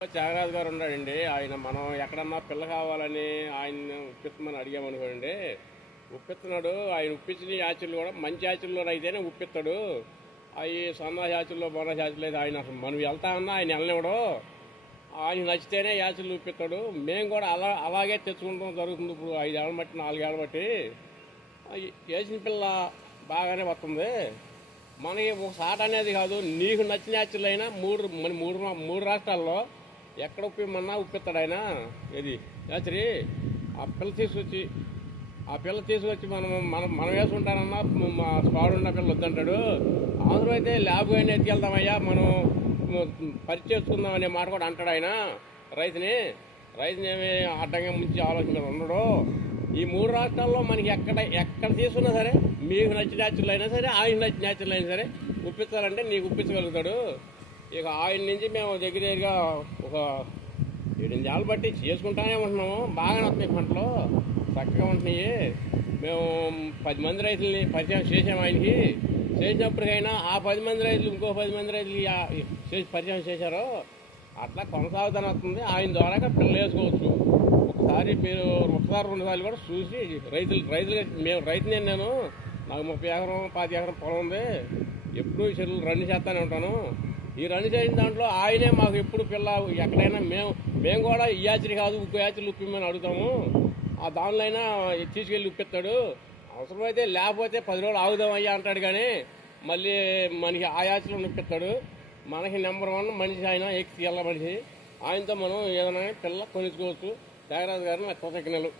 త్యాగరాజు గారు ఉన్నాడండి. ఆయన మనం ఎక్కడన్నా పిల్ల కావాలని ఆయన ఉప్పిత్తమని అడిగామనుకోండి, ఉప్పిస్తున్నాడు. ఆయన ఉప్పించిన యాచర్లు కూడా మంచి యాచర్లో అయితేనే ఉప్పిస్తాడు. అవి సన్న యాచర్లో బొన్న యాచర్లు అయితే ఆయన అసలు మనం వెళ్తామన్నా ఆయన వెళ్ళనివ్వడు. ఆయన నచ్చితేనే యాచర్లు ఉప్పిస్తాడు. మేము కూడా అలాగే తెచ్చుకుంటాం జరుగుతుంది. ఇప్పుడు 5 ఏళ్ళ బట్టి 4 ఏళ్ళ బట్టి వేసిన పిల్ల బాగానే వస్తుంది. మనకి ఒక సాట అనేది కాదు. నీకు నచ్చిన యాచర్లు అయినా మూడు రాష్ట్రాల్లో ఎక్కడ ఉప్పిమన్నా ఉప్పిస్తాడు ఆయన. ఇది యాత్రి ఆ పిల్ల తీసుకొచ్చి మనం వేసుకుంటానన్నా స్పాడున్న పిల్ల వద్దంటాడు. అవసరం అయితే ల్యాబ్ అయినా ఎత్తుకెళ్తామయ్యా, మనం పరిచేసుకుందాం అనే మాట కూడా అంటాడు ఆయన. రైతుని ఏమి అడ్డంగా ముంచి ఆలోచన ఉండడు. ఈ 3 రాష్ట్రాల్లో మనకి ఎక్కడ తీసుకున్నా సరే, మీకు నచ్చిన న్యాచురల్ అయినా సరే, ఆయన నచ్చిన న్యాచురల్ అయినా సరే ఉప్పించాలంటే నీకు ఉప్పించగలుగుతాడు. ఇక ఆయన నుంచి మేము దగ్గరగా ఒక 7-8 ఏళ్ళు బట్టి చేసుకుంటానే ఉంటున్నాము. బాగానే వస్తున్నాయి, పంటలు చక్కగా ఉంటున్నాయి. మేము 10 మంది రైతుల్ని పరిచయం చేసాము ఆయనకి. చేసినప్పటికైనా ఆ 10 మంది రైతులు ఇంకో 10 మంది రైతులు పరిచయం చేశారు. అట్లా కొనసాగుతానే వస్తుంది. ఆయన ద్వారా పిల్లలు వేసుకోవచ్చు. ఒకసారి 2 సార్లు కూడా చూసి మేము రైతుని నేను, నాకు 30 ఎకరం 25 ఎకరం పొలం ఉంది. ఎప్పుడూ చెరువులు రన్ చేస్తానే ఉంటాను. ఈ రన్ చేసిన దాంట్లో ఆయనే మాకు ఎప్పుడు పిల్ల ఎక్కడైనా మేము కూడా ఈ యాచరి కాదు ఇంకో యాచర్లు ఉప్పిమని అడుగుతాము. ఆ దానిలో అయినా తీసుకెళ్ళి ఉప్పిస్తాడు. అవసరమైతే లేకపోతే 10 రోజులు ఆగుదామయ్యా అంటాడు. కానీ మళ్ళీ మనకి ఆ యాచర్లు ఉప్పిస్తాడు. మనకి నెంబర్ 1 మనిషి ఆయన, ఎక్కి మనిషి. ఆయనతో మనం ఏదైనా పిల్ల కొనుక్కోవచ్చు. త్యాగరాజు గారిని నాకు కృతజ్ఞతలు.